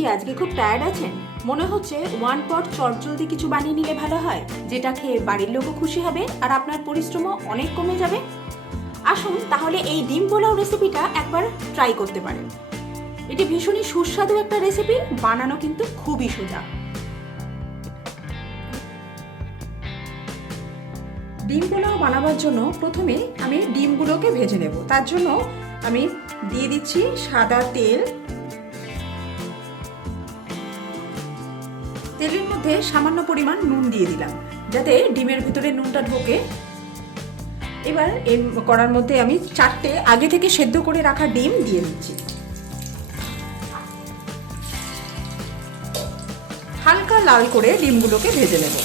কি আজকে খুব টায়ার্ড আছেন? মনে হচ্ছে ওয়ান পট চটজলদি কিছু বানিয়ে নিলে ভালো হয়, যেটা খেয়ে বাড়ির লোকও খুশি হবে আর আপনার পরিশ্রমও অনেক কমে যাবে। আসুন তাহলে এই ডিম পোলাও রেসিপিটা একবার ট্রাই করতে পারেন। এটি ভীষণই সুস্বাদু একটা রেসিপি, বানানো কিন্তু খুবই সোজা। ডিম পোলাও বানাবার জন্য প্রথমে আমি ডিমগুলোকে ভেজে নেব। তার জন্য আমি দিয়ে দিচ্ছি সাদা তেল। তেলের মধ্যে সামান্য পরিমাণ নুন দিয়ে দিলাম, যাতে ডিমের ভিতরে নুনটা ঢোকে। এবার এই কড়ার মধ্যে আমি 4টে আগে থেকে সেদ্ধ করে রাখা ডিম দিয়ে দিচ্ছি। হালকা লাল করে ডিমগুলোকে ভেজে নেব।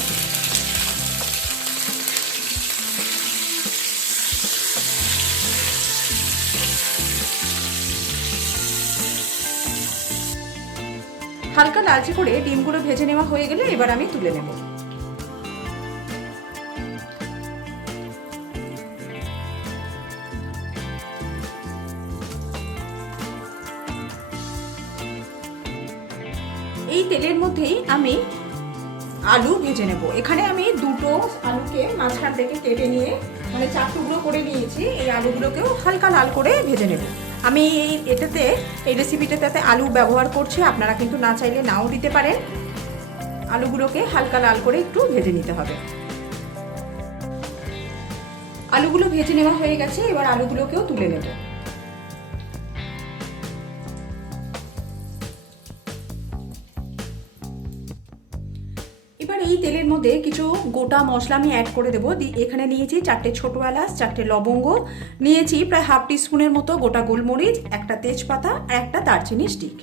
হালকা লালচে করে ডিমগুলো ভেজে নেওয়া হয়ে গেলে এবার আমি তুলে নেব। এই তেলের মধ্যেই আমি আলু ভেজে নেব। এখানে আমি দুটো আলুকে মাঝখান থেকে কেটে নিয়ে 4 টুকরো করে নিয়েছি। এই আলুগুলোকেও হালকা লাল করে ভেজে নেব। আমি এই রেসিপিটাতে আলু ব্যবহার করছি, আপনারা কিন্তু না চাইলে নাও দিতে পারেন। আলুগুলোকে হালকা লাল করে একটু ভেজে নিতে হবে। আলুগুলো ভেজে নেওয়া হয়ে গেছে, এবার আলুগুলোকেও তুলে নেব। এবার এই তেলের মধ্যে কিছু গোটা মশলা আমি অ্যাড করে দেবো। এখানে নিয়েছি 4টে ছোট এলাচ, 4টে লবঙ্গ, নিয়েছি প্রায় হাফ টিস্পুনের মতো গোটা গোলমরিচ, একটা তেজপাতা আর একটা দারচিনি স্টিক।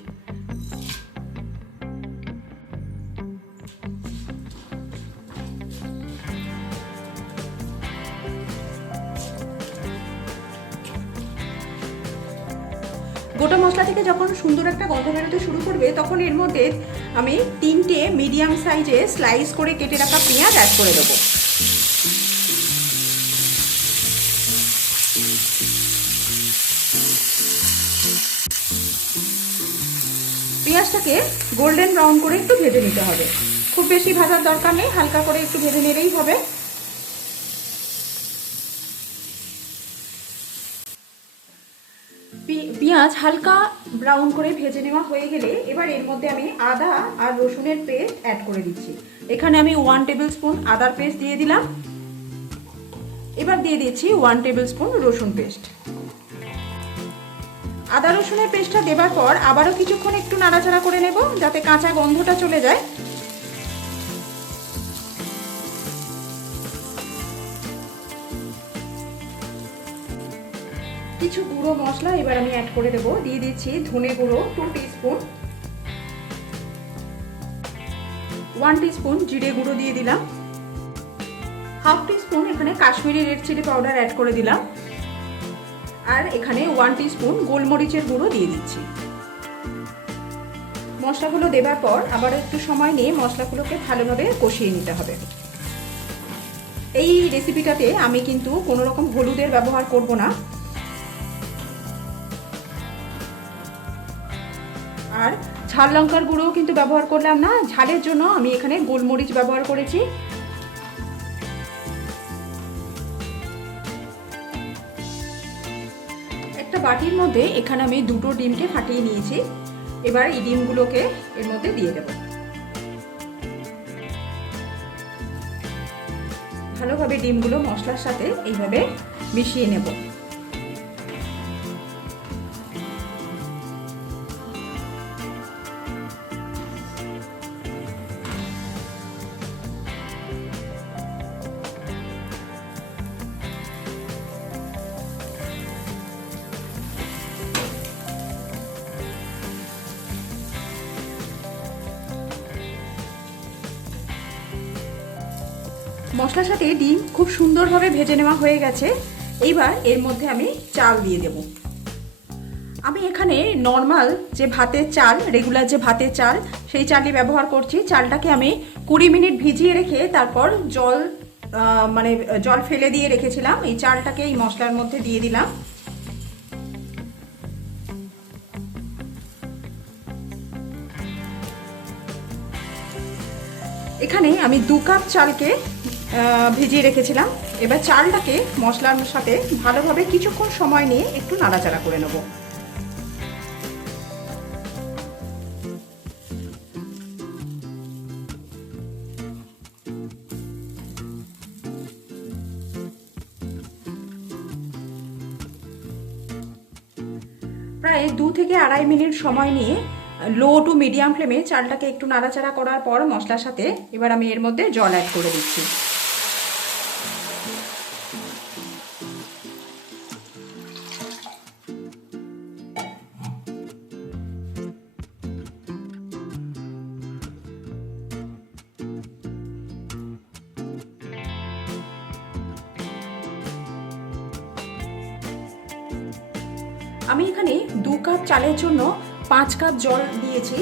গোটা মশলা থেকে যখন সুন্দর একটা গন্ধ বেরোতে শুরু করবে, তখন এর মধ্যে আমি 3টে মিডিয়াম সাইজে স্লাইস করে কেটে রাখা পেঁয়াজ অ্যাড করে দেবো। পেঁয়াজটাকে গোল্ডেন ব্রাউন করে একটু ভেজে নিতে হবে। খুব বেশি ভাজার দরকার নেই, হালকা করে একটু ভেজে নিলেই হবে। পেঁয়াজ হালকা ব্রাউন করে ভেজে নেওয়া হয়ে গেলে এবার এর মধ্যে আমি আদা আর রসুনের পেস্ট অ্যাড করে দিচ্ছি। এখানে আমি 1 টেবিল স্পুন আদার পেস্ট দিয়ে দিলাম। এবার দিয়ে দিচ্ছি 1 টেবিল স্পুন রসুন পেস্ট। আদা রসুনের পেস্টটা দেবার পর আবারও কিছুক্ষণ একটু নাড়াচাড়া করে নেব, যাতে কাঁচা গন্ধটা চলে যায়। কিছু গুঁড়ো মশলা এবার আমি অ্যাড করে দেবো। দিয়ে দিচ্ছি ধনে গুঁড়ো 2 টিস্পুন, 1 টিস্পুন জিরে গুঁড়ো দিয়ে দিলাম, হাফ টিস্পুন এখানে Kashmiri red chilli powder add করে দিলাম, আর এখানে 1 টিস্পুন গোলমরিচের গুঁড়ো দিয়ে দিচ্ছি। মশলাগুলো দেবার পর আবার একটু সময় নিয়ে মশলাগুলোকে ভালোভাবে কষিয়ে নিতে হবে। এই রেসিপিটাতে আমি কিন্তু কোনো রকম হলুদের ব্যবহার করব না, আর ঝাল লঙ্কার গুঁড়োও কিন্তু ব্যবহার করলাম না। ঝালের জন্য আমি এখানে গোলমরিচ ব্যবহার করেছি। একটা বাটির মধ্যে এখানে আমি 2টো ডিমকে ফাটিয়ে নিয়েছি। এবার এই ডিমগুলোকে এর মধ্যে দিয়ে দেব। ভালোভাবে ডিমগুলো মশলার সাথে এইভাবে মিশিয়ে নেব। মশলার সাথে ডিম খুব সুন্দরভাবে ভেজে নেওয়া হয়ে গেছে। এইবার এর মধ্যে আমি চাল দিয়ে দেব। আমি এখানে নর্মাল যে ভাতের চাল, রেগুলার যে ভাতের চাল, সেই চালই ব্যবহার করছি। চালটাকে আমি 20 মিনিট ভিজিয়ে রেখে তারপর জল ফেলে দিয়ে রেখেছিলাম। এই চালটাকে এই মশলার মধ্যে দিয়ে দিলাম। এখানে আমি 2 কাপ চালকে ভিজিয়ে রেখেছিলাম। এবার চালটাকে মশলার সাথে ভালোভাবে কিছুক্ষণ সময় নিয়ে একটু নাড়াচাড়া করে নেব। প্রায় 2 থেকে 2.5 মিনিট সময় নিয়ে লো টু মিডিয়াম ফ্লেমে চালটাকে একটু নাড়াচাড়া করার পর মশলার সাথে এবার আমি এর মধ্যে জল অ্যাড করে দিচ্ছি। আমি এখানে 2 কাপ চালের জন্য 5 কাপ জল দিয়েছি।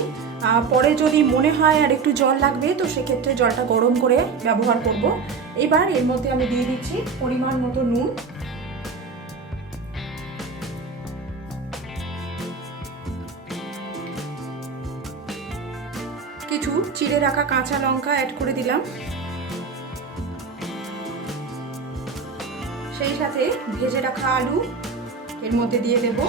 পরে যদি মনে হয় আর একটু জল লাগবে তো সেক্ষেত্রে জলটা গরম করে ব্যবহার করব। এবার এর মধ্যে আমি দিয়ে দিচ্ছি পরিমাণ মতো নুন, কিছু চিড়ে রাখা কাঁচা লঙ্কা অ্যাড করে দিলাম, সেই সাথে ভেজে রাখা আলু এর মধ্যে দিয়ে দেব।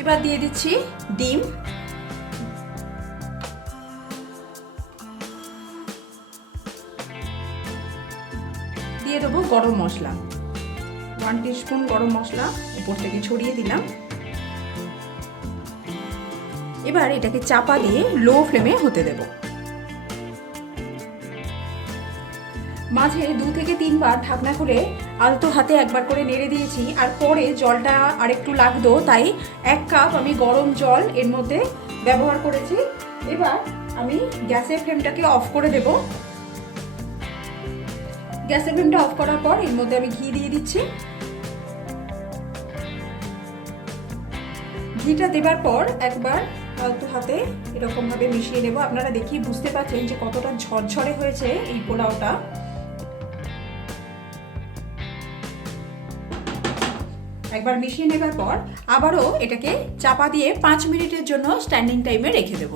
এবার দিয়ে দিচ্ছি ডিম, দিয়ে দেবো গরম মশলা, 1 টিস্পুন গরম মশলা উপর থেকে ছড়িয়ে দিলাম। এবার এটাকে চাপা দিয়ে লো ফ্লেমে হতে দেব। মাঝে 2 থেকে 3 বার ঢাকনা খুলে আলতো হাতে একবার করে নেড়ে দিয়েছি, আর পরে জলটা আরেকটু লাগতো তাই 1 কাপ আমি গরম জল এর মধ্যে ব্যবহার করেছি। এবার আমি গ্যাসের ফ্লেমটাকে অফ করে দেব। গ্যাসের ফ্লেমটা অফ করার পর এর মধ্যে আমি ঘি দিয়ে দিচ্ছি। ঘিটা দেবার পর একবার আলতো হাতে এরকম ভাবে মিশিয়ে নেব। আপনারা দেখি বুঝতে পারছেন যে কতটা ঝরঝরে হয়েছে এই পোলাওটা। একবার মিশিয়ে নেবার পর আবারও এটাকে চাপা দিয়ে 5 মিনিটের জন্য স্ট্যান্ডিং টাইমে রেখে দেব।